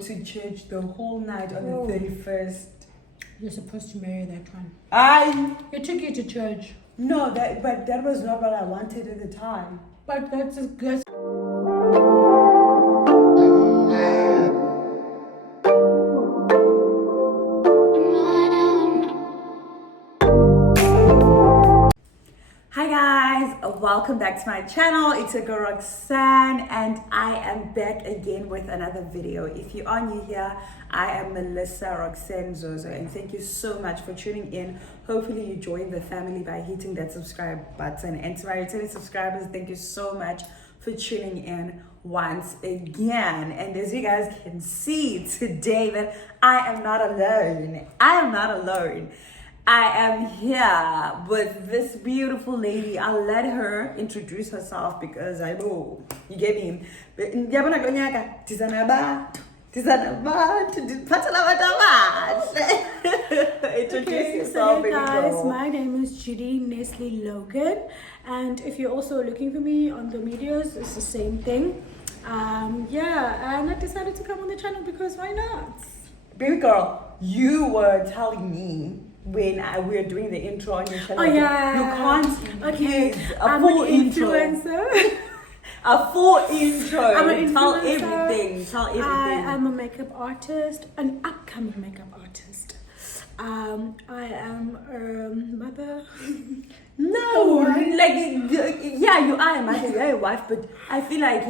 to church the whole night on the 31st. You're supposed to marry that one. It took you to church. No, but that was not what I wanted at the time. But that's Hi guys, welcome back to my channel. It's your girl Roxanne and I am back again with another video. If you are new here, I am Melissa Roxanne Zozo and thank you so much for tuning in. Hopefully you join the family by hitting that subscribe button, and to my returning subscribers, thank you so much for tuning in once again. And as you guys can see today, that I am not alone. I am here with this beautiful lady. I'll let her introduce herself because I know you get me. Introduce yourself, baby guys, girl. my name is Judy, Nesley, Logan, and if you're also looking for me on the medias, it's the same thing. And I decided to come on the channel because why not? Baby girl, you were telling me when we were doing the intro on your channel. Oh yeah. You can't use a full an intro. Influencer. A full intro. I'm an Tell influencer. everything. Tell everything. I am a makeup artist, an upcoming makeup artist. I am a mother. No, like yeah, you are a mother, you're a wife, but I feel like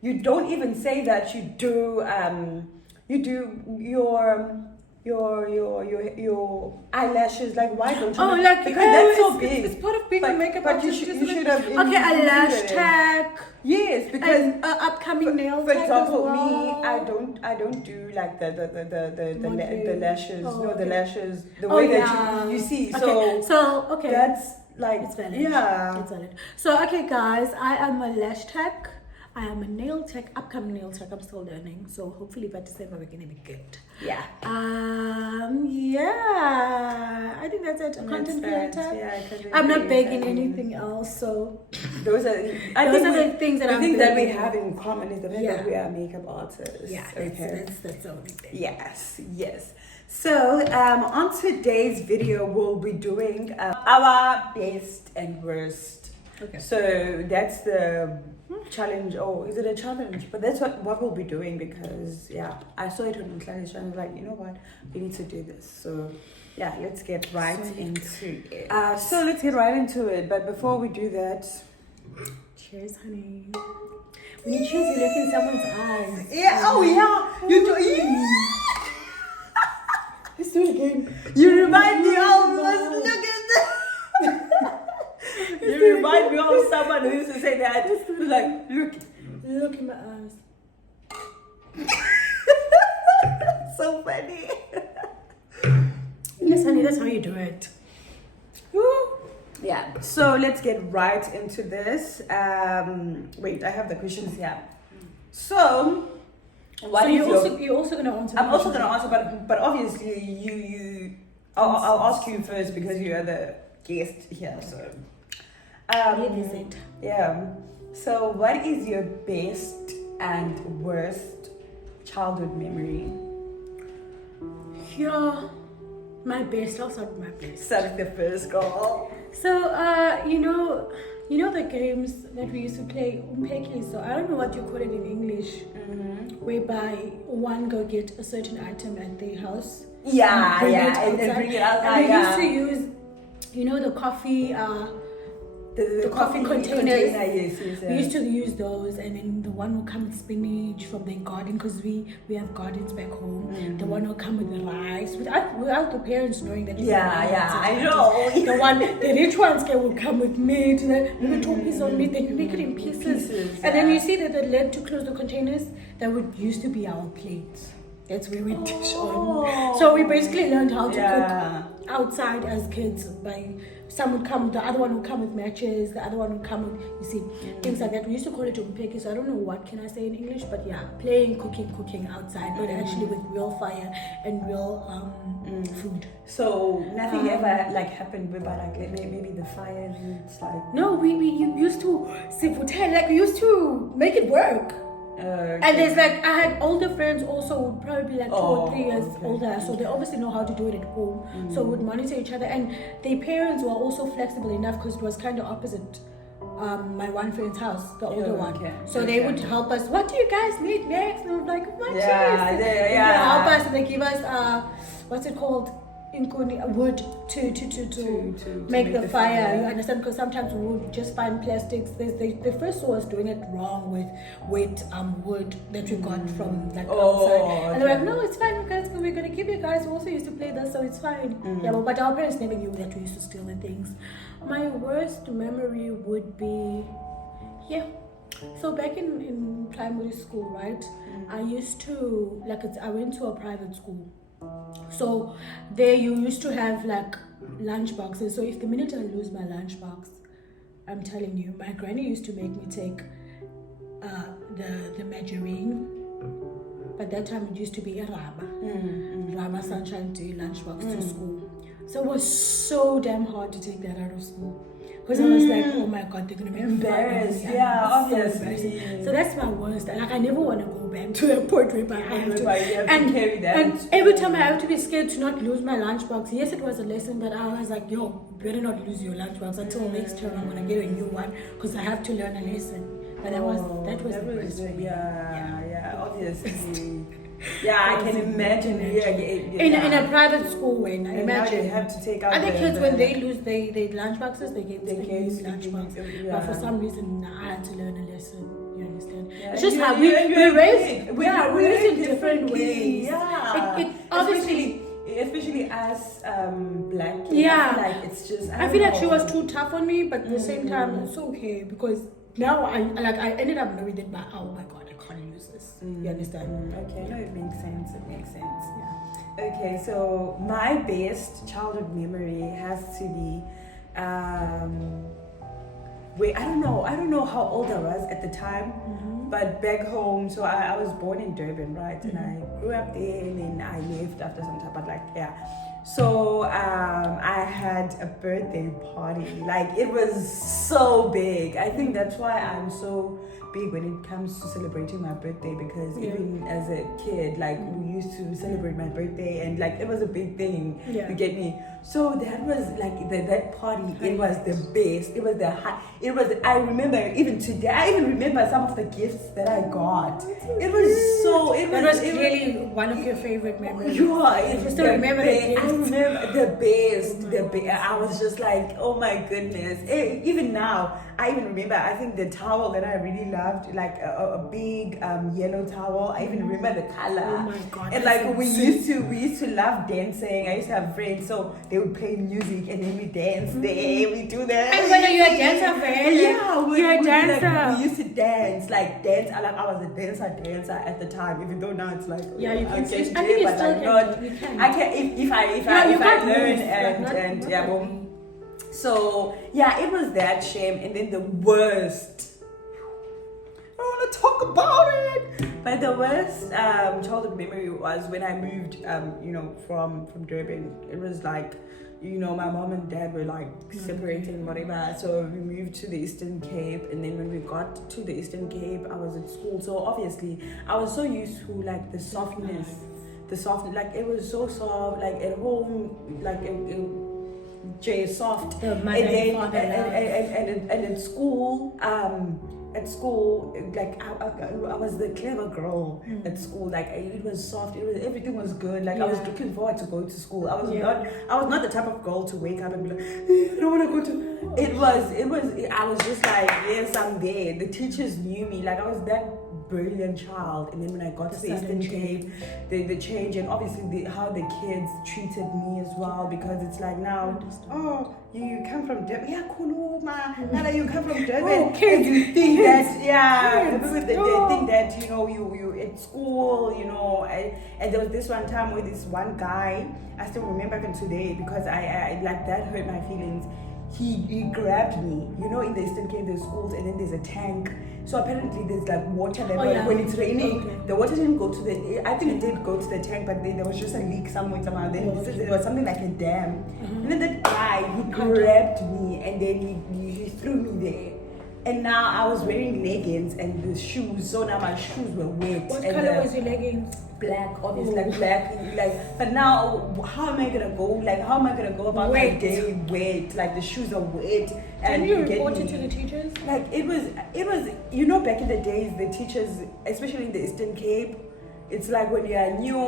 you don't even say that you do your eyelashes. Like, why don't you? Oh, like because that's so big. It's part of being a makeup but artist. you should have. Okay, a lash tag. Yes, because And upcoming nail for tag example, as well. me, I don't do like the lashes. Oh, no, the okay. lashes. The way that you see. Okay. So that's like it's valid. Yeah. It's valid. So okay, guys, I am a lash tech. I am a nail tech, upcoming nail tech. I'm still learning, so hopefully by December we're gonna be good. Yeah. I think that's it. Content That's creator. Yeah, I'm not begging anything else, so those are the things that the I'm things that we building. have in common is the fact Yeah. that we are makeup artists. yeah, Okay. that's the only thing. Yes. So on today's video we'll be doing our best and worst. Okay. So that's the challenge. Oh, is it a challenge? But that's what we'll be doing because I saw it on Nesley's channel. Like, you know what, we need to do this. So yeah, let's get right into it. So let's get right into it. But before we do that, Cheers, honey. When you cheers, you look in someone's eyes. yeah. Oh yeah, you do. Let's do it again. You remind me of. Look at that. You remind me of someone who used to say that. Like, Look in my eyes. so funny. Yes, honey, that's how you do it. Woo. Yeah. So let's get right into this. Wait, I have the questions here. So, You're also gonna answer. I'm also gonna answer, but obviously you. I'll ask you first because you are the guest here. So. Yeah. So, what is your best and worst childhood memory? Yeah, my best. I'll start with my best. Start with the first girl. So, you know the games that we used to play, umpeki. So I don't know what you call it in English, whereby one go get a certain item at their house. Yeah, and and bring it out. And we used to use, the coffee. The coffee containers. Yes. We used to use those, and then the one will come with spinach from their garden because we have gardens back home. The one will come with the rice without the parents knowing that. I know. The rich ones will come with meat, the little piece of meat. Then you make it in pieces, and then you see that the lid to close the containers that would used to be our plates. That's where we dish on. So we basically learned how to cook outside as kids by. Some would come, the other one would come with matches, the other one would come with, things like that. We used to call it umpeki, so I don't know what can I say in English, but cooking outside, but actually with real fire and real food. So nothing ever happened with maybe the fire needs No, we used to we used to make it work. And there's like, I had older friends also who would probably be like 2 or 3 years older, so they obviously know how to do it at home. So we would monitor each other, and their parents were also flexible enough because it was kind of opposite my one friend's house, the older one. So they would help us. What do you guys need next? And I'm like, what? They help us, and they give us what's it called? Wood to make the fire. You understand? Because sometimes we would just find plastics. They first saw us doing it wrong with wood that we got from like outside, and they're like, no, it's fine, guys. We're gonna give you guys. We also used to play this, so it's fine. Yeah, but our parents never knew that we used to steal the things. My worst memory would be, so back in primary school, right? I used to I went to a private school. So there you used to have like lunch boxes. So if the minute I lose my lunch box, I'm telling you, my granny used to make me take the margarine. But that time it used to be a rubber sunshine tea lunchbox to school. So it was so damn hard to take that out of school. Because I was like, oh my God, they're going to be embarrassed. Yeah, obviously. So that's my worst. Like, I never want to go back to a point where I have to carry that. And every time I have to be scared to not lose my lunchbox. Yes, it was a lesson, but I was like, yo, better not lose your lunchbox until next term. I'm going to get a new one because I have to learn a lesson. But that was the worst. Yeah, obviously. Yeah, I can imagine. In a private school, when I imagine you have to take out. Other kids, when they lose their lunch boxes, they get lunchbox. But for some reason, I had to learn a lesson. You understand? Yeah. It's just how we raised. We raised in different ways. Yeah. It obviously. Especially as black kids. Yeah. Like it's just. I feel like she was too tough on me, but at the same time, it's okay because now I ended up knowing that. Oh my God. You understand? Okay, no, it makes sense. Yeah. Okay, so my best childhood memory has to be I don't know how old I was at the time, but back home, so I was born in Durban, right? And I grew up there, and then I left after some time, but so I had a birthday party. Like, it was so big. I think that's why I'm so big when it comes to celebrating my birthday, because even as a kid, like, we used to celebrate my birthday, and like, it was a big thing. You get me? So that was like that party. It was the best. It was I remember even today. I even remember some of the gifts that I got. It was clearly one of your favorite memories. Yeah, you still remember the gifts. I remember the best. I was just like, oh my goodness. Even now, I even remember. I think the towel that I really loved, like a big yellow towel. I even remember the color. Oh my God! And like we used to love dancing. I used to have friends, so they would play music and then we dance there. We do that. And when you're a dancer, friend? Yeah, you're a dancer. We used to dance. I was a dancer at the time. Even though now it's like you can. I think you but still not. You can. I can if I learn and So it was that shame, and then the worst. I don't want to talk about it. But the worst childhood memory was when I moved, from Durban. It was like, my mom and dad were like separated and whatever. So we moved to the Eastern Cape, and then when we got to the Eastern Cape, I was at school. So obviously, I was so used to like the softness, like it was so soft. Like at home, like it soft, and at school, like I was the clever girl at school. Like it was soft. Everything was good. Like I was looking forward to go to school. I was not the type of girl to wake up and be like, I don't want to go to. It was. I was just like, yes, I'm there. The teachers knew me. Like I was that brilliant child. And then when I got to the Eastern Cape, the change, and obviously how the kids treated me as well, because it's like now, you come from Durban, now that you come from Durban, and you think that they think that you at school, and there was this one time where this one guy, I still remember even today, because I like that hurt my feelings. He grabbed me, in the Eastern Cape, there's schools, and then there's a tank. So apparently there's like water there, when it's raining, the water didn't go to I think it did go to the tank, but then there was just a leak somehow. Then there was something like a dam. And then that guy, he grabbed me, and then he threw me there. And now I was wearing leggings and the shoes, so now my shoes were wet. What and color was your leggings? Black, obviously, like black, like. But now, how am I gonna go? Like, how am I gonna go about my day wet? Like the shoes are wet. And you reported to the teachers? Like it was. You know, back in the days, the teachers, especially in the Eastern Cape, it's like when you are new,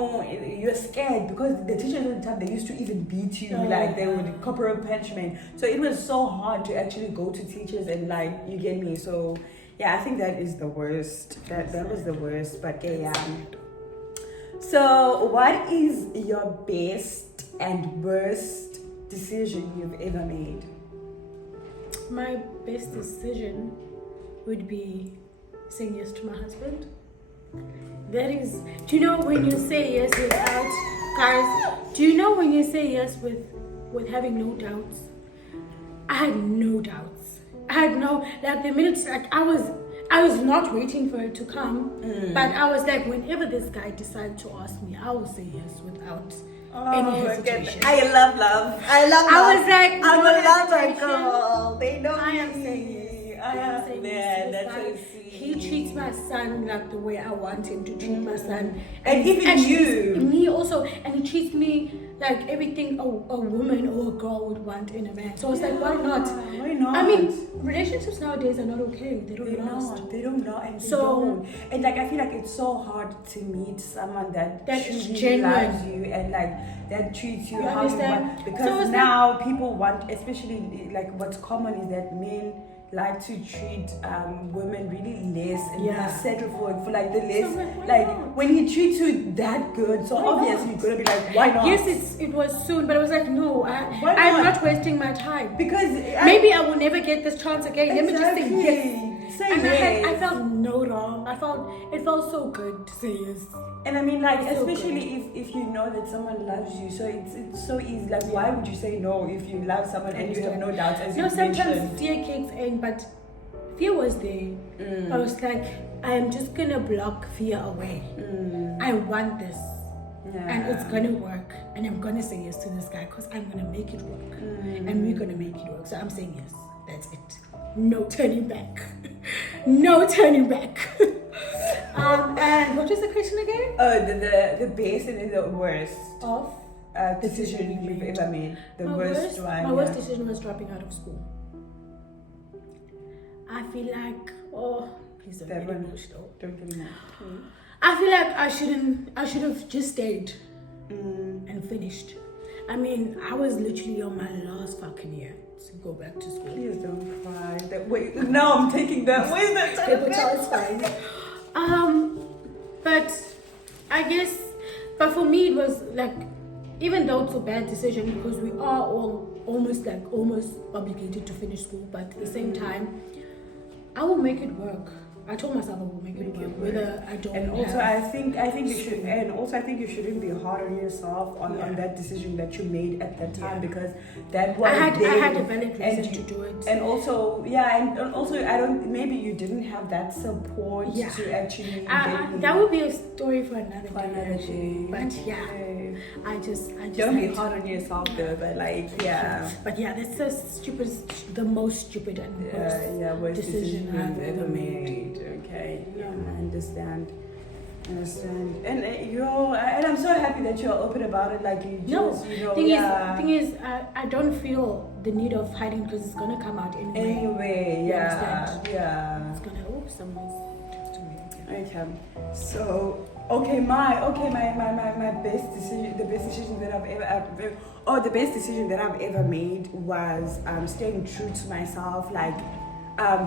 you're scared because the teachers at the time, they used to even beat you, like they would corporal punishment. So it was so hard to actually go to teachers and like, you get me. So yeah, I think that is the worst. That was the worst. But yeah. So what is your best and worst decision you've ever made? My best decision would be saying yes to my husband. That is, do you know when you say yes without, guys, do you know when you say yes with having no doubts? I had no doubts. I had no, like the minutes, like I was not waiting for it to come, but I was like, whenever this guy decides to ask me, I will say yes without any hesitation. I love love. I was like, I'm no a lover hesitation. girl. They know I am me. saying yes. I am saying man. yes to this That's guy. so sweet. He treats my son like the way I want him to treat my son, And even actually, you. me also, and he treats me like everything a woman or a girl would want in a man. So I was like, why not? Why not? I mean, relationships nowadays are not okay. They don't last. They don't know, and they So- don't. And like I feel like it's so hard to meet someone that is truly genuine. loves you and like that treats you You how understand? you want. So Because it's now people want, especially like what's common is that men like to treat women really less and settle for like the less. So why like not? when he treats you that good, so Why obviously not? you're gonna be like, why not? Yes, it was soon, but I was like, no, Why I'm not? not wasting my time. Because Maybe I will never get this chance again. Let me just say yes. Say And yes. I felt no wrong. It felt so good to say yes. And I mean, like, It's so especially if you know that someone loves you, so it's so easy. Like, why would you say no if you love someone and you have no doubts, as you sometimes mentioned? fear kicks in, but fear was there. I was like, I am just gonna block fear away. I want this, and it's gonna work, and I'm gonna say yes to this guy because I'm gonna make it work, and we're gonna make it work. So I'm saying yes. That's it. No turning back. No turning back. And what was the question again? The best and the worst Of decision you've ever made. The worst one. My worst decision was dropping out of school. I feel like, please don't That get one. emotional. Don't get me wrong. I feel like I should have just stayed and finished. I mean, I was literally on my last fucking year to go back to school. Please don't cry. Wait, now I'm taking that. Wait, that's Paper towel's fine. But I guess, but for me it was like, even though it's a bad decision because we are all almost obligated to finish school, but at the same time, I will make it work. I told myself I will make it work, whether I don't. And also, I think you should. And also, I think you shouldn't be hard on yourself on that decision that you made at that time because that was. I had a valid reason to do it. And also, and also, I don't. Maybe you didn't have that support to actually. That would be a story for another day. Day. But yeah, Okay. I just Don't be hard on yourself though. But like, But yeah, that's the most stupid and worst decision I've ever made. Okay, I understand. And and I'm so happy that you're open about it. Like you just, Thing is, I don't feel the need of hiding because it's gonna come out anyway. Anyway, You understand? yeah. It's gonna. Oh, someone's texting me. Okay. So, my best decision, the best decision that the best decision that I've ever made was staying true to myself, like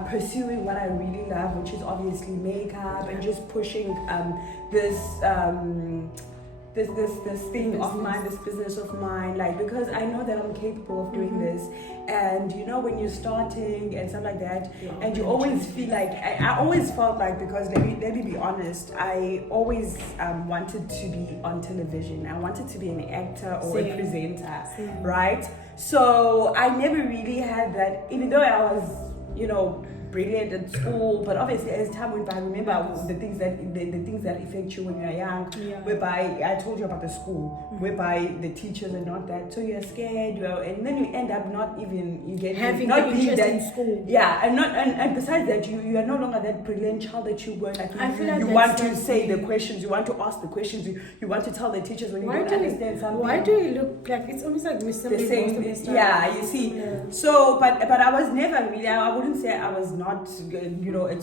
pursuing what I really love, which is obviously makeup, and just pushing this thing of mine, this business of mine, like, because I know that I'm capable of doing this. And when you're starting and stuff like that, and you always feel like I always felt like, because let me be honest, I always wanted to be on television. I wanted to be an actor or a presenter. right? So I never really had that, even though I was brilliant at school, but obviously as time went by, remember the things that affect you when you're young, whereby I told you about the school, whereby the teachers are not that, so you're scared, and then you end up not having not the being interest that in school. Yeah, and besides that, you are no longer that brilliant child that you were. Like I feel like you want to say the questions, you want to ask the questions, you want to tell the teachers when you don't understand something. Why do you look like it's almost like we're the same? Yeah, you see. Yeah. So, but I was never really. I wouldn't say I was not, at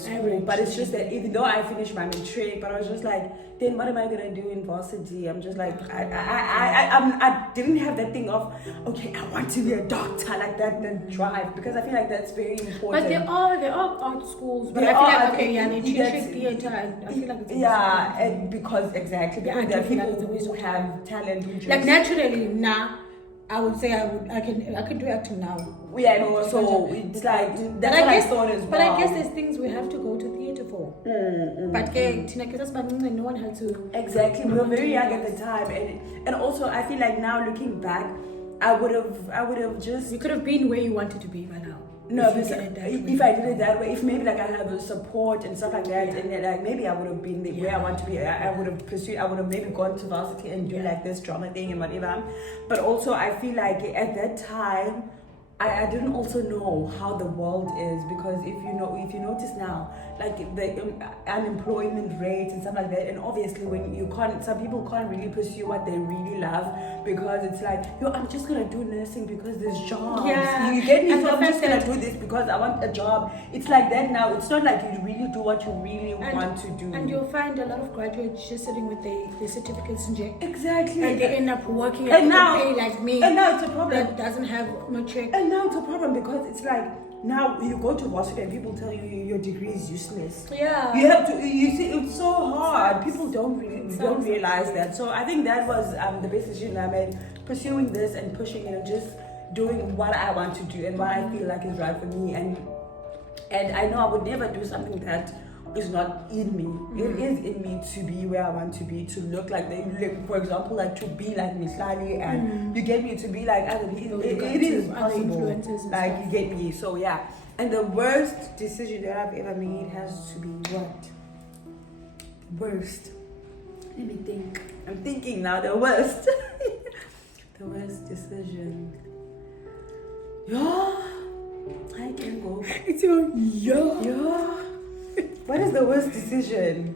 school. But it's just that even though I finished my matric, but I was just like, then what am I gonna do in varsity? I'm just like, I didn't have that thing of, okay, I want to be a doctor, like that drive, because I feel like that's very important. But there are art schools. But I feel like they teach theater, and I feel like it's and because there are people who have talent, who just, like naturally now. I would say I can do acting now. Yeah, no, so it's like that's what I thought as well. But I guess there's things we have to go to theatre for. But no one had to. Exactly, we were very young at the time, and also I feel like now looking back, I would have just. You could have been where you wanted to be by now. No, if I did it that way, if maybe like I have a support and stuff like that, and like maybe I would have been where I want to be. I would have pursued. I would have maybe gone to varsity and do like this drama thing and whatever. But also, I feel like at that time, I didn't also know how the world is, because if you notice now, like the unemployment rate and stuff like that, and obviously some people can't really pursue what they really love, because it's like, I'm just gonna do nursing because there's jobs. Yeah. You get me? So I'm just gonna do this because I want a job. It's like that now. It's not like you really do what you really want to do. And you'll find a lot of graduates just sitting with their certificates in jail. Exactly. And they end up working and now, pay like me. And now it's a problem. That doesn't have matric. And now it's a problem, because it's like, now you go to varsity and people tell you your degree is useless. Yeah. You have to. You see, it's so hard. People don't realize that. So I think that was the best decision I made, pursuing this and pushing it and just doing what I want to do and what I feel like is right for me. And I know I would never do something that is not in me. It is in me to be where I want to be, to look like for example, like to be like Nesley, and you get me, to be like other people. It is possible. Like stuff. You get me. So yeah. And the worst decision that I've ever made has to be what? Worst. Let me think. I'm thinking now. The worst. The worst decision. Yeah. I can go. It's your yeah. What is the worst decision?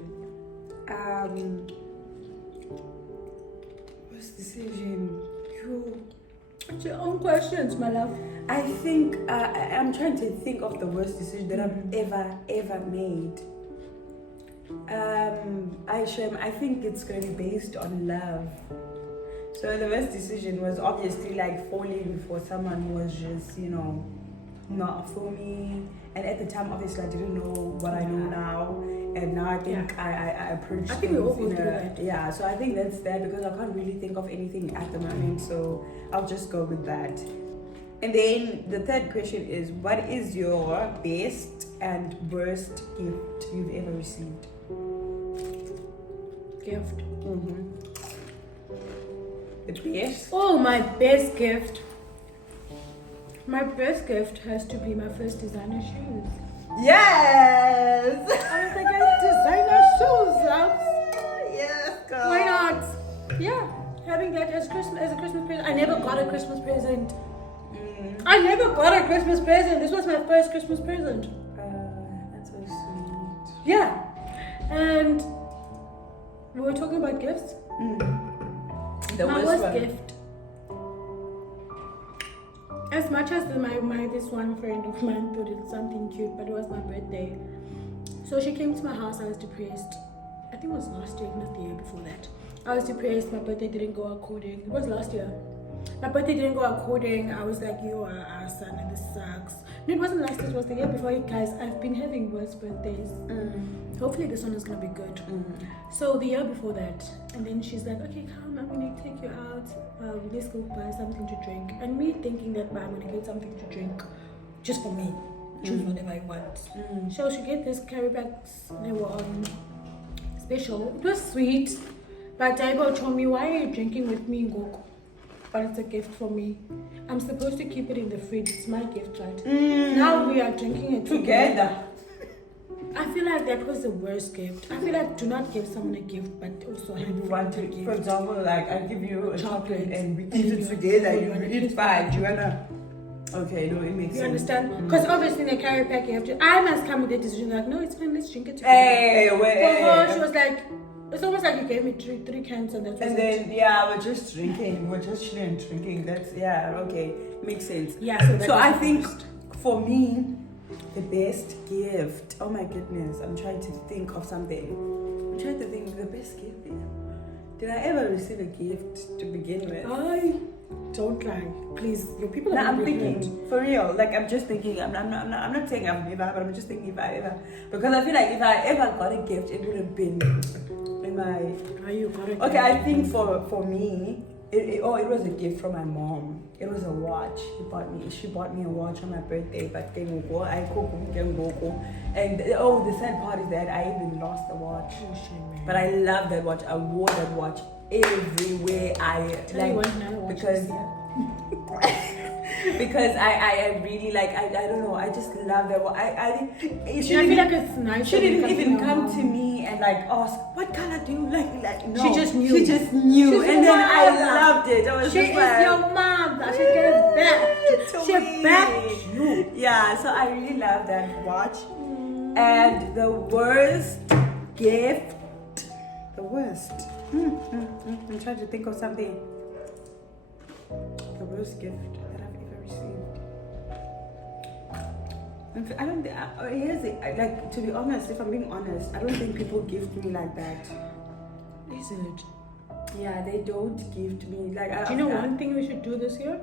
Worst decision. It's your own questions, my love. I think I'm trying to think of the worst decision that I've ever made. I think it's going to be based on love. So the worst decision was obviously like falling for someone who was just, not for me. And at the time, obviously, I didn't know what I know now. And now I think I approach I think we all go through that. Yeah, so I think that's that, because I can't really think of anything at the moment. So I'll just go with that. And then the third question is, what is your best and worst gift you've ever received? Gift. The best? Oh, my best gift. My best gift has to be my first designer shoes. Yes! I was like, designer shoes, loves. Yes, girl. Why not? Yeah, having that as a Christmas present. I never got a Christmas present. I never got a Christmas present. This was my first Christmas present. That's so sweet. Yeah, and we were talking about gifts. My worst gift. As much as this one friend of mine thought it something cute, but it was my birthday. So she came to my house, I was depressed. I think it was last year, not the year before that. I was depressed, my birthday didn't go according. It was last year. My birthday didn't go according. I was like, you are our son and this sucks. No, it wasn't last year, it was the year before. Guys, I've been having worse birthdays. Hopefully this one is gonna be good. So the year before that, and then she's like, okay, come, I'm gonna take you out. Let's go buy something to drink. And me thinking that I'm gonna get something to drink just for me. Choose whatever I want. So she get this carry bags. They were on special. It was sweet. But Daibo told me, why are you drinking with me, Ngoko? But it's a gift for me. I'm supposed to keep it in the fridge. It's my gift, right? Now we are drinking it together. feel like that was the worst gift. I feel like do not give someone a gift, but also have You want to, a gift. for example, like I give you a chocolate and we eat And it you- together. you You wanna eat eat 5. You wanna? Okay, no, it makes You sense. understand? Because obviously in the carry pack you have to. I must come with the decision like, no, it's fine. Let's drink it together. Hey, For wait. her, she was like, it's almost like you gave me three cans and that's And then we're just drinking. We're just chilling and drinking. That's okay. Makes sense. Yeah. So I think for me, the best gift. Oh my goodness, I'm trying to think of something. I'm trying to think the best gift. Did I ever receive a gift to begin with? Don't lie, please. Your people are. No, I'm gonna be thinking hurt. for real. Like I'm just thinking. I'm not saying I've never, but I'm just thinking if I ever, because I feel like if I ever got a gift, it would have been in my. Are you correct? Okay, I think for me, it was a gift from my mom. It was a watch. She bought me a watch on my birthday, but and the sad part is that I even lost the watch. Oh, shame, man. But I love that watch. I wore that watch everywhere Tell you what, another watch because because I really like I don't know, I just love that watch. I feel like it's nice. She didn't even from come your to mom. me and like ask what color do you like no. She just knew. She just knew. She's And then your I mother. loved it. I was She just is like, your mom. She gave back. to She me. backed you. Yeah, so I really love that watch. And the worst gift, the worst. I'm trying to think of something. The worst gift that I've ever received. I don't think, here's it. Like, to be honest, if I'm being honest, I don't think people gift me like that. Is it? Yeah, they don't gift me. Like, Do you know one thing we should do this year?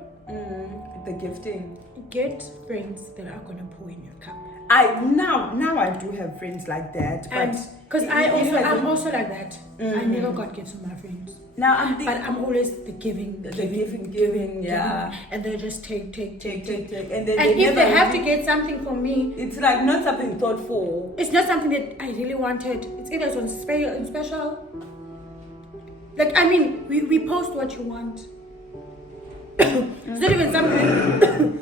The gifting. Get friends that are gonna pour in your cup. Now I do have friends like that, but because I'm also like that. I never got gifts from my friends. Now I'm thinking, But I'm always the giving, yeah. and they just take, Take, and then and if they have to get something from me, it's like not something thoughtful. it's not something that I really wanted. It's either on special. Like, I mean, we post what you want. It's not even something.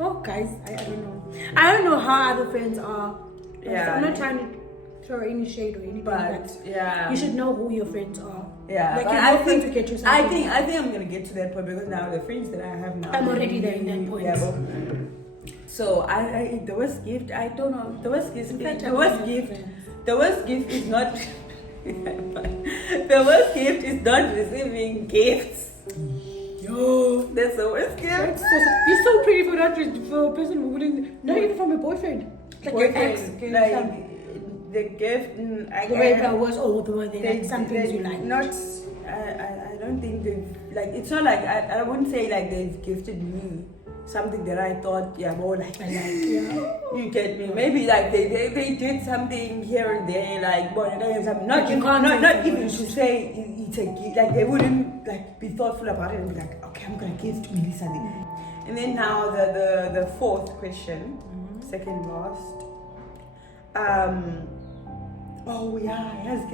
Oh, guys, I don't know. I don't know how other friends are. Yeah. I'm not trying to throw any shade or anything, But yeah, you should know who your friends are. yeah. Like, But you're I not going think to get you I something. think I'm gonna get to that point because now the friends that I have now, I'm already there in that point. Yeah, so I the worst gift, I don't know. The worst gift, In fact, the I worst don't gift, have friends. the worst gift is not. The worst gift is not receiving gifts. Yo, that's the worst gift. You're so pretty for a person who wouldn't. Not even from a boyfriend. Like your ex. Like the gift, I The way that was the way they like some things you like. Not, I don't think they've like. It's not like I wouldn't say like they've gifted me something that I thought more like I like. Yeah. You get me? Maybe like they did something here and there, like something. Not even to say it's a gift. Like they wouldn't like be thoughtful about it and be like, okay, I'm gonna give to Melissa. And then now the fourth question, second last. Oh yeah, yes.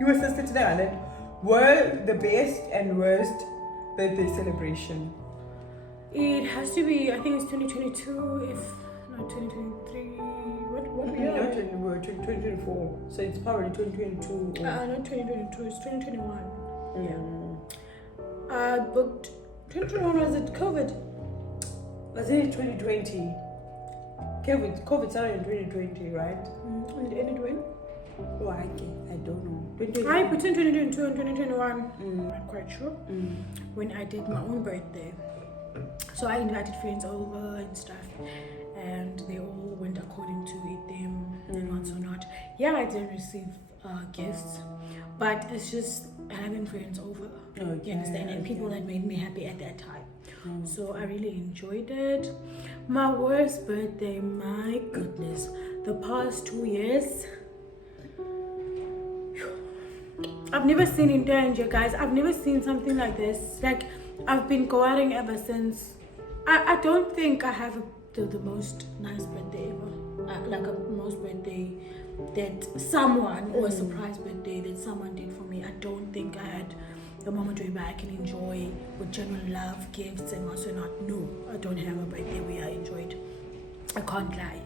You were sister today, Alan. Were the best and worst birthday celebration? It has to be, I think it's 2022, if not 2023. What year? Not 2024. So it's probably 2022. Not 2022, it's 2021. Yeah. I booked, 2021 was it COVID? Was it 2020? COVID started in 2020, right? And it ended when? Oh, I don't know. I between 2022 and 2021. I'm not quite sure. When I did my own birthday. So I invited friends over and stuff, and they all went according to them and what's or not. Yeah, I did receive gifts, but it's just having friends over. Okay, You understand? And people that made me happy at that time. So I really enjoyed it. My worst birthday, my goodness, the past 2 years. I've never seen in danger, guys. I've never seen something like this. Like, I've been going ever since. I don't think I have the most nice birthday ever. Like a most birthday that someone, or a surprise birthday that someone did for me. I don't think I had a moment where I can enjoy with genuine love, gifts, and also not. No, I don't have a birthday where I enjoyed. I can't lie.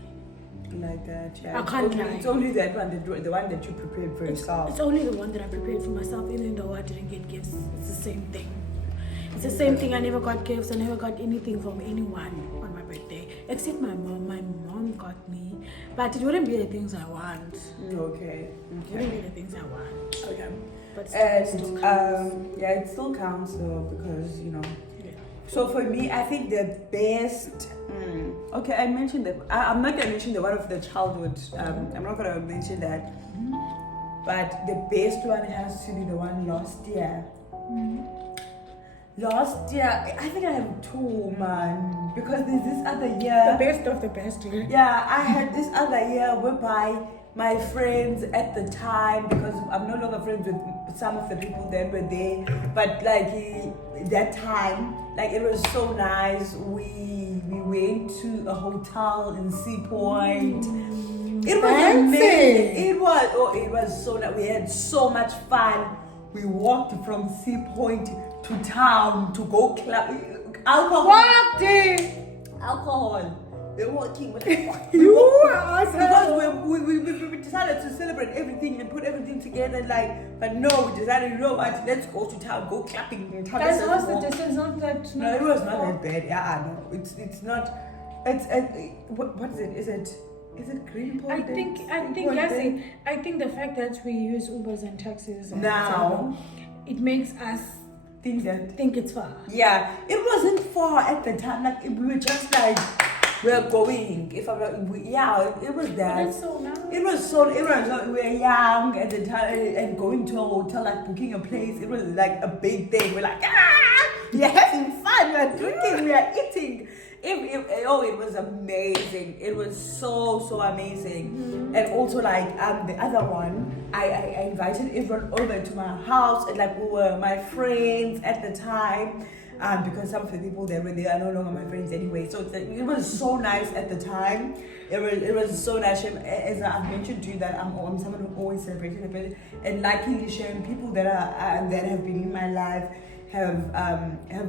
like that. Yeah, I can't lie. It's only that one, the one that you prepared for yourself. It's only the one that I prepared for myself, even though I didn't get gifts. It's the same thing. It's the same thing. I never got gifts. I never got anything from anyone on my birthday, except my mom. My mom got me, but it wouldn't be the things I want. Okay. It wouldn't be the things I want. Okay. But Still yeah, it still counts though, because you know. Yeah. So for me, I think the best. Okay, I mentioned that. I'm not gonna mention the one of the childhood. I'm not gonna mention that. But the best one has to be the one last year. Last year, I think I have two, man. Because there's this other year. The best of the best year. Yeah, I had this other year whereby my friends at the time, because I'm no longer friends with some of the people that were there, but like that time, like it was so nice. We went to a hotel in Sea Point. It was amazing. It was so nice. We had so much fun. We walked from Sea Point to town to go club. Alcohol. We're walking with because we decided to celebrate everything and put everything together, like, but no, we decided, you know what, let's go to town, go clapping in town. That's what's the distance, not that. No, it was not that bad. Yeah, no, it's not. What is it? Is it Greenpoint? I think, Lassie, I think the fact that we use Ubers and taxis now, it makes us think it's far. Yeah, it wasn't far at the time. Like we were just like, we're going. It was that. That's so nice. It was we were young at the time and going to a hotel, like booking a place. It was like a big thing. We're like, we're having fun. We're drinking. We're eating. It was amazing. It was so amazing. And also like the other one, I invited everyone over to my house, and like we were my friends at the time. Because some of the people that were there are no longer my friends anyway. So it was so nice at the time. It was so nice. As I've mentioned to you that I'm someone who always celebrated a birthday, and luckily, people that have been in my life have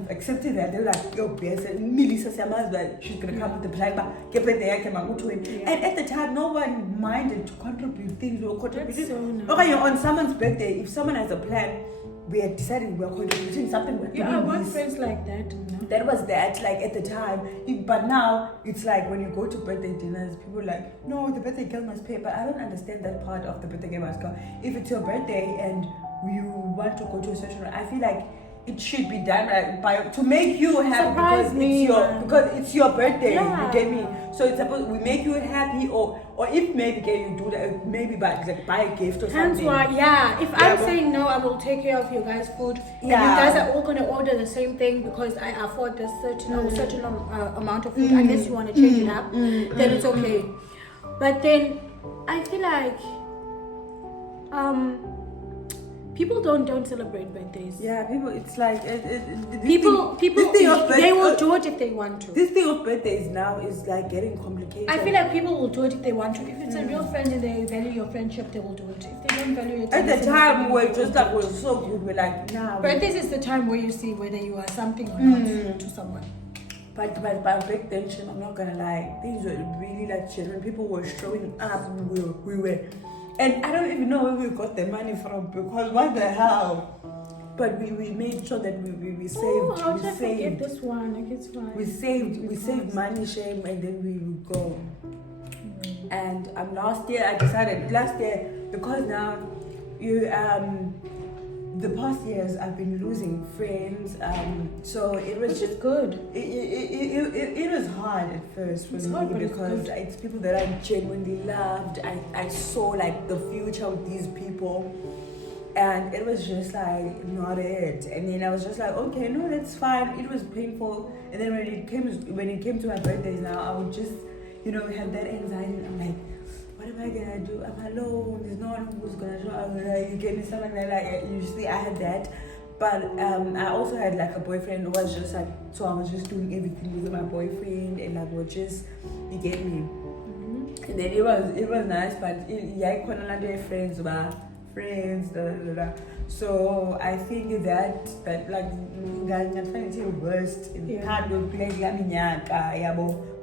accepted that. They're like, yo, Melissa Sama's she's gonna come with the plan, but get birthday, I came out to it. And at the time, no one minded to contribute things or contribute. That's so nice. Okay, on someone's birthday, if someone has a plan, we had decided we were contributing something. I want friends like that. No? That was that, like at the time. But now it's like when you go to birthday dinners, people are like, no, the birthday girl must pay. But I don't understand that part of the birthday girl must go. If it's your birthday and you want to go to a social, I feel like it should be done to make you happy because it's your birthday. Yeah. You get me? So it's supposed we make you happy, or if maybe you do that, maybe buy a gift or something. If I'm saying no, I will take care of your guys' food. And you guys are all gonna order the same thing because I afford this certain amount of food. Unless you want to change it up, then it's okay. But then I feel like people don't celebrate birthdays. Yeah, people. It's like people. They will do it if they want to. This thing of birthdays now is like getting complicated. I feel like people will do it if they want to. If it's a real friend and they value your friendship, they will do it. If they don't value it, at the time we're just like we're so good. We're like birthdays is the time where you see whether you are something or not to someone. But back then, I'm not gonna lie. Things were really like children. People were showing up. We were. And I don't even know where we got the money from, because what the hell? But we made sure that we saved. How did I forget this one? Like it's fine. We saved money, shame, and then we would go. And last year because now the past years I've been losing friends, so it was just good. It was hard at first for me because it's people that I genuinely loved. I saw like the future with these people, and it was just like not it. And then I was just like, okay, no, that's fine. It was painful, and then when it came to my birthdays now, I would just have that anxiety. And I'm like, what am I gonna do? I'm alone. There's no one who's gonna show up. You get me something like that. Usually I had that, but I also had like a boyfriend who was just like, so I was just doing everything with my boyfriend, and like we're just, you get me. And then it was nice, but I couldn't let friends. So I think that like the worst in hard work,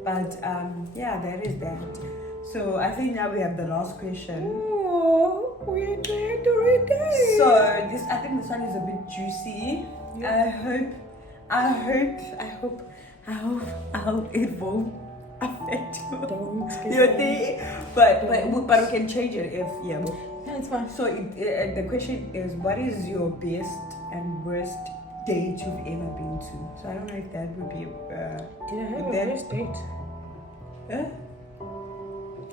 but that is that. So I think now we have the last question. Oh, we're dead already. So I think this one is a bit juicy. Yeah. I hope it won't affect your day. But we can change it if Yeah, it's fine. So the question is, what is your best and worst date you've ever been to? So I don't know if that would be. Did I have a first date? Huh?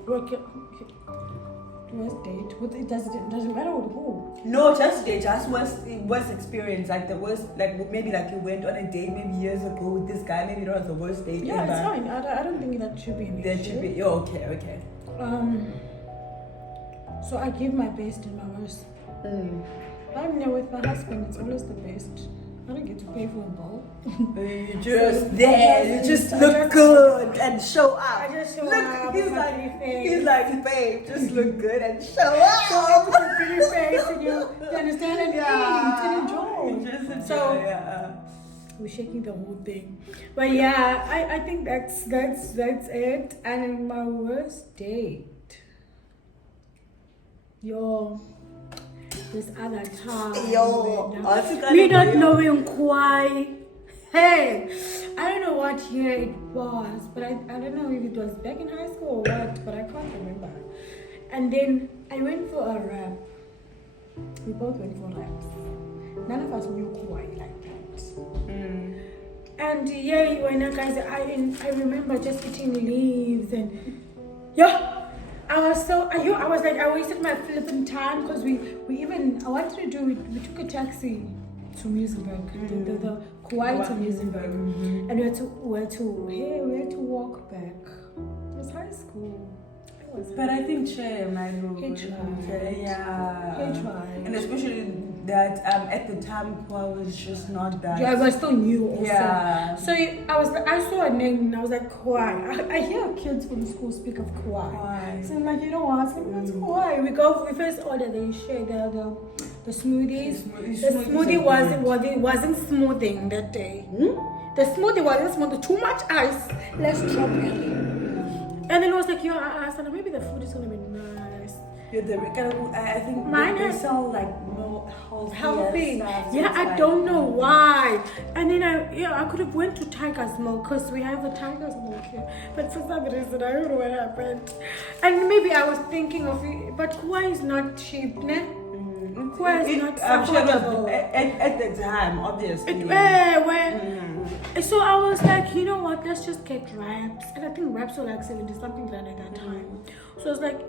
Okay. Worst date? It doesn't matter with who. No, just date. Just worst experience. Like the worst. Like maybe like you went on a date maybe years ago with this guy. Maybe that was the worst date. Yeah, ever. it's fine. I don't think that should be an issue. That should be. Oh, okay. So I give my best and my worst. I'm there with my husband. It's always the best. I don't get to pay for a ball. You just there. You just look good and show up. I just show look, up. He's like, babe, just look good and show up. Show up with a pretty face and you understand and eat and enjoy. Just enjoy. So we're shaking the whole thing. But yeah, I think that's it. And my worst date. This other time. Me not knowing why. Hey, I don't know what year it was, but I don't know if it was back in high school or what, but I can't remember. And then I went for a rap. We both went for raps. None of us knew why like that. And yeah, when guys, I remember just eating leaves and I was like, I wasted my flipping time because we took a taxi to Muizenberg, the Kauai to Muizenberg, and we had to walk back. It was high school. But I think he tried. And especially that at the time Kauai was just not that. Yeah, I was still new also. Yeah. So I saw a name and I was like, Kauai. I hear kids from school speak of Kauai. So I'm like, you know what? What's Kauai? We first ordered, they shared the smoothies. The smoothie wasn't smoothing that day. The smoothie wasn't smoothing. Too much ice, less strawberry. And then I was like, I asked, maybe the food is gonna be nice. I think mine they sell like more healthy stuff. Yeah, I don't know why. And then I could have went to Tiger's Milk because we have a Tiger's Milk here. But for some reason, I don't know what happened. And maybe I was thinking of it, but Kauai is not cheap, ne? Kauai is not affordable. At the time, obviously. So I was like, you know what, let's just get wraps. And I think wraps were like 70 something like at that time. So I was like,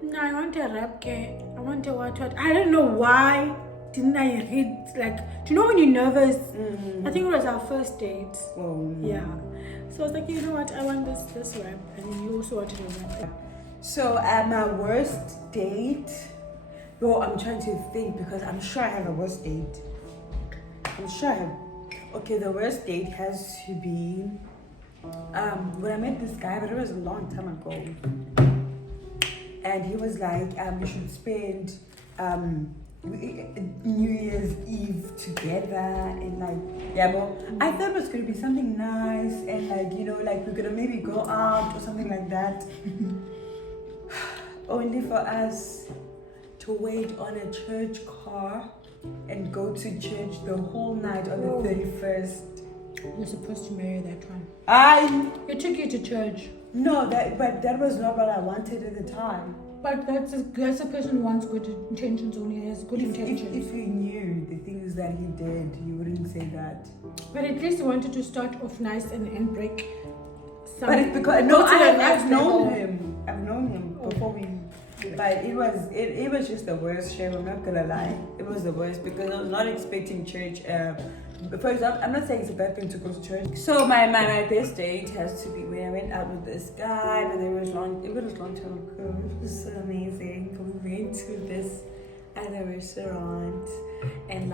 no, I want a wrap cake. I want a what. I don't know why didn't I read, like, do you know when you're nervous? I think it was our first date. Yeah. So I was like, you know what, I want this wrap. And then you also wanted a wrap. So at my worst date, I'm trying to think because I'm sure I have a worst date. Okay, the worst date has to be when I met this guy, but it was a long time ago. And he was like, we should spend New Year's Eve together and I thought it was gonna be something nice and we're gonna maybe go out or something like that. Only for us to wait on a church car and go to church the whole night on the 31st. You're supposed to marry that one. It took you to church. No, but that was not what I wanted at the time. But that's a person who wants good intentions only. He has good intentions. If you knew the things that he did, you wouldn't say that. But at least he wanted to start off nice and break some. But it's because I've known him before we. But it was just the worst shame. I'm not gonna lie. It was the worst because I was not expecting church. For example, I'm not saying it's a bad thing to go to church. So my best date has to be when I went out with this guy, but it was long time ago. It was so amazing. We went to this other restaurant and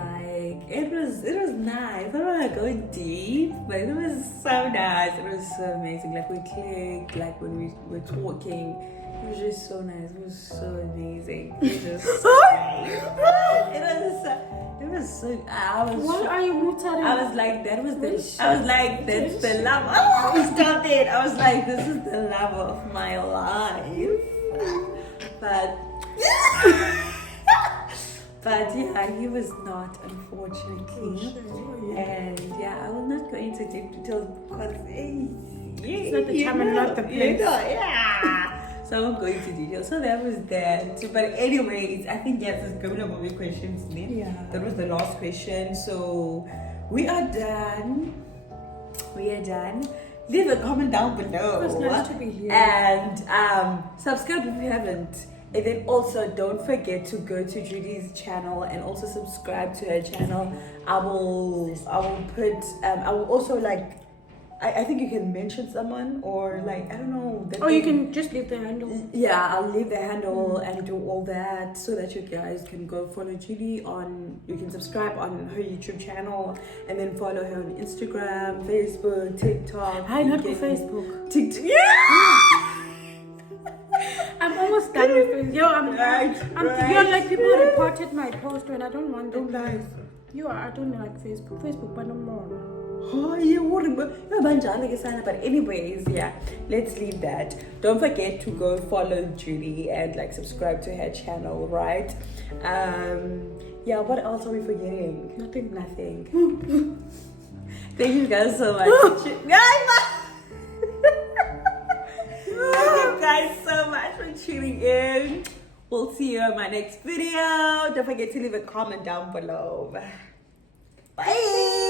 it was nice. I don't want to go deep, but it was so nice. It was so amazing. Like we clicked, when we were talking. It was just so nice. It was so amazing. It was just so nice. It was so. What are you muttering? I was like, that's the love. Oh, stop it! I was like, this is the love of my life. But but yeah, he was not, unfortunately. And yeah, I will not go into deep details because it's not the time and not the place. Yeah. So I won't go into details. So that was that. But anyways, I think yes, it's going to be questions. Yeah. That was the last question. So we are done. Leave a comment down below. It was nice to be here. And subscribe if you haven't. And then also don't forget to go to Judy's channel and also subscribe to her channel. I will also like I think you can mention someone or like I don't know. You can just leave the handle. Yeah, I'll leave the handle and do all that so that you guys can go follow Judy on. You can subscribe on her YouTube channel and then follow her on Instagram, Facebook, TikTok. Hi, not for Facebook. TikTok. Yeah. I'm almost done with Facebook. You're like people reported my post when I don't want them. Don't lie. I don't like Facebook. Facebook, but no more. Oh, yeah, but anyways, yeah, let's leave that. Don't forget to go follow Judy and like subscribe to her channel, right? Yeah, what else are we forgetting? Nothing. Thank you guys so much. Thank you guys so much for tuning in. We'll see you in my next video. Don't forget to leave a comment down below. Bye.